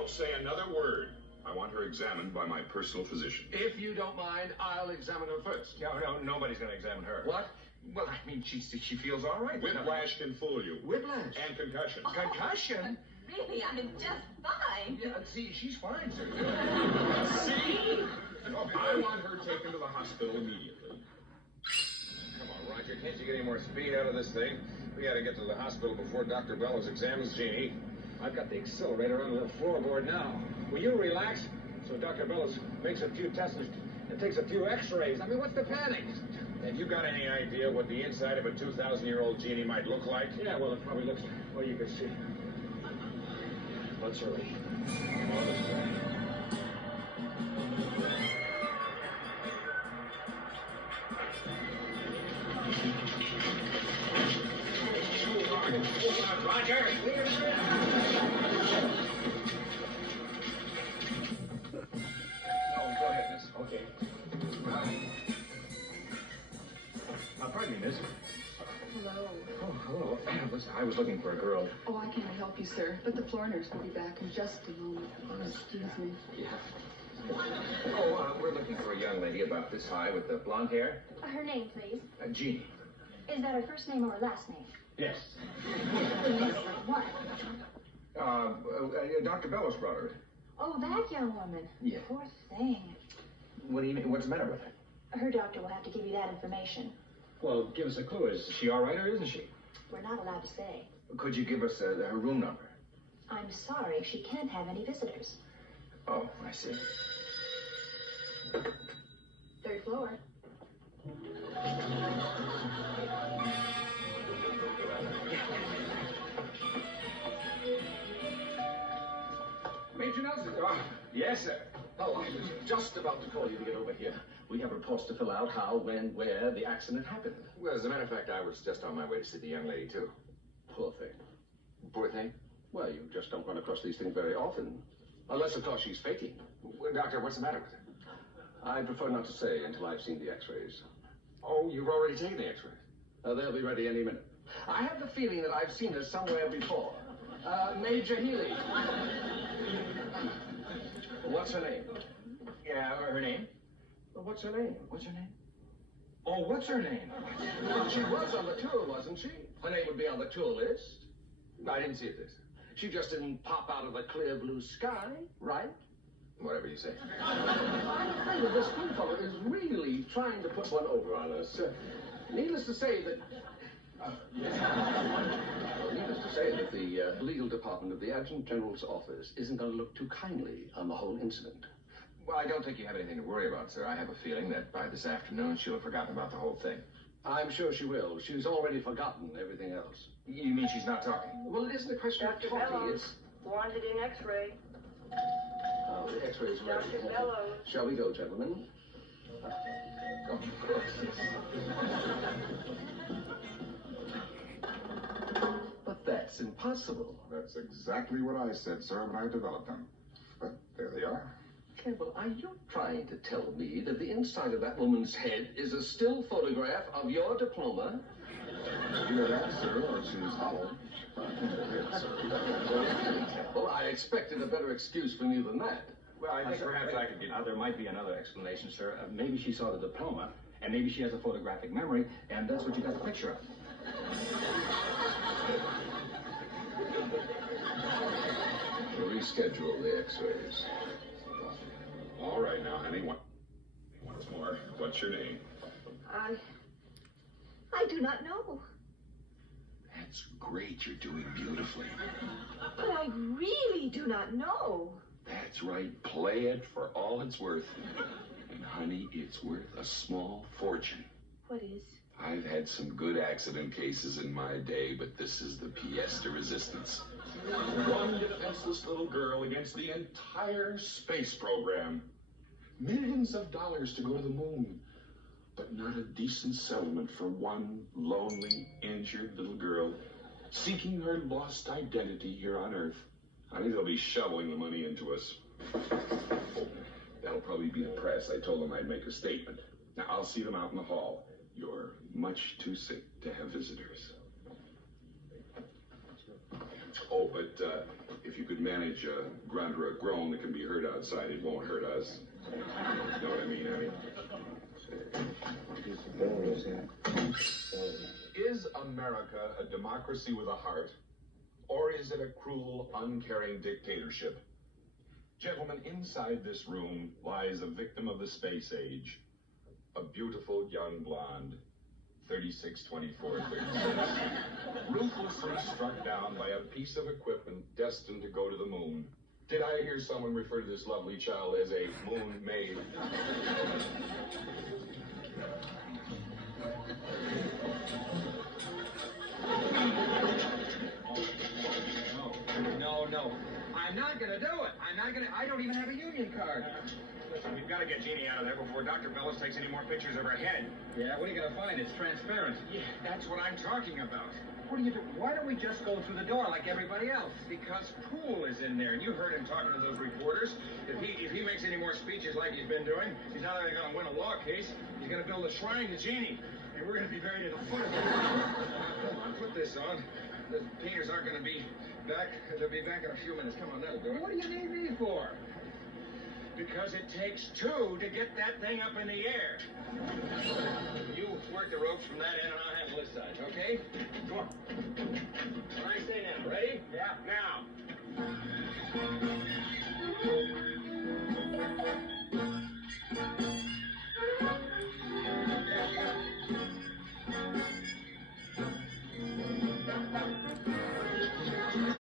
Don't say another word. I want her examined by my personal physician. If you don't mind, I'll examine her first. No, nobody's going to examine her. What? Well, I mean, she feels all right. Whiplash can fool you. Whiplash? And concussion. Concussion? Really, I'm just fine. Yeah, see, she's fine, sir. See? I want her taken to the hospital immediately. Come on, Roger. Can't you get any more speed out of this thing? We gotta get to the hospital before Dr. Bellows examines Jeannie. I've got the accelerator under the floorboard now. Will you relax? So Dr. Bellows makes a few tests and takes a few x-rays. I mean, what's the panic? Have you got any idea what the inside of a 2,000-year-old Jeannie might look like? Yeah, well, it probably looks... Well, you can see. Let's hurry. Roger! Oh, go ahead, miss. Okay. Pardon me, miss. Hello. Oh, hello. Listen, I was looking for a girl. Oh, I can't help you, sir. But the floor nurse will be back in just a moment. Oh, excuse me. Yeah. Oh, we're looking for a young lady about this high with the blonde hair. Her name, please. Jeannie. Is that her first name or her last name? Yes. Yes, what? Dr. Bellows brought her. Oh, that young woman. Yeah. Poor thing. What do you mean? What's the matter with her? Her doctor will have to give you that information. Well, give us a clue. Is she all right or isn't she? We're not allowed to say. Could you give us her room number? I'm sorry, she can't have any visitors. Oh, I see. Third floor. Major Nelson. Yes, sir. Oh, I was just about to call you to get over here. We have reports to fill out how, when, where the accident happened. Well, as a matter of fact, I was just on my way to see the young lady, too. Poor thing. Poor thing? Well, you just don't run across these things very often. Unless, of course, she's faking. Well, Doctor, what's the matter with her? I prefer not to say until I've seen the x-rays. Oh, you've already taken the x-rays? They'll be ready any minute. I have the feeling that I've seen her somewhere before. Major Healy. What's her name? Yeah, her name? Well, what's her name? What's her name? Oh, what's her name? She was on the tour, wasn't she? Her name would be on the tour list. I didn't see it this. She just didn't pop out of the clear blue sky, right? Whatever you say. I'm afraid that this good fellow is really trying to put one over on us. Needless to say that... needless to say that the legal department of the Adjutant General's office isn't going to look too kindly on the whole incident. Well, I don't think you have anything to worry about, sir. I have a feeling that by this afternoon she'll have forgotten about the whole thing. I'm sure she will. She's already forgotten everything else. You mean she's not talking? Well, it isn't a question of talking. Bellows. It's... Wanted an x-ray. Oh, the x-ray's ready. Dr. Bellows. Shall we go, gentlemen? Go. But that's impossible. That's exactly what I said, sir, when I developed them. But there they are. Campbell, are you trying to tell me that the inside of that woman's head is a still photograph of your diploma? Either that, sir, or she's hollow. Well, I expected a better excuse from you than that. Well, I think perhaps I could get... there might be another explanation, sir. Maybe she saw the diploma, and maybe she has a photographic memory, and that's what you got the picture of. We'll reschedule the x-rays. All right now, honey. Once more. What's your name? I do not know. That's great. You're doing beautifully. But I really do not know. That's right. Play it for all it's worth. And honey, it's worth a small fortune. What is? I've had some good accident cases in my day, but this is the pièce de resistance. One defenseless little girl against the entire space program. Millions of dollars to go to the moon, but not a decent settlement for one lonely, injured little girl seeking her lost identity here on Earth. I think they'll be shoveling the money into us. That'll probably be the press. I told them I'd make a statement. Now, I'll see them out in the hall. You're much too sick to have visitors. Oh, but If you could manage a grunt or a groan that can be heard outside, it won't hurt us. You know what I mean? Is America a democracy with a heart, or is it a cruel, uncaring dictatorship? Gentlemen, inside this room lies a victim of the space age, a beautiful young blonde, 36, 24, 36, ruthlessly struck down by a piece of equipment destined to go to the moon. Did I hear someone refer to this lovely child as a moon maid? No. I'm not gonna do it. I don't even have a union card. Listen, we've got to get Jeannie out of there before Dr. Bellows takes any more pictures of her head. Yeah, what are you gonna find? It's transparent. Yeah, that's what I'm talking about. What do you do? Why don't we just go through the door like everybody else? Because Poole is in there, and you heard him talking to those reporters. If he makes any more speeches like he's been doing, he's not only going to win a law case, he's going to build a shrine to Jeannie, and we're going to be buried in a foot of it. Come on, put this on. The painters aren't going to be back. They'll be back in a few minutes. Come on, that'll do it. What do you need me for? Because it takes two to get that thing up in the air. You work the ropes from that end, and I'll handle this side, okay? Come on. When I say now, ready? Yeah. Now.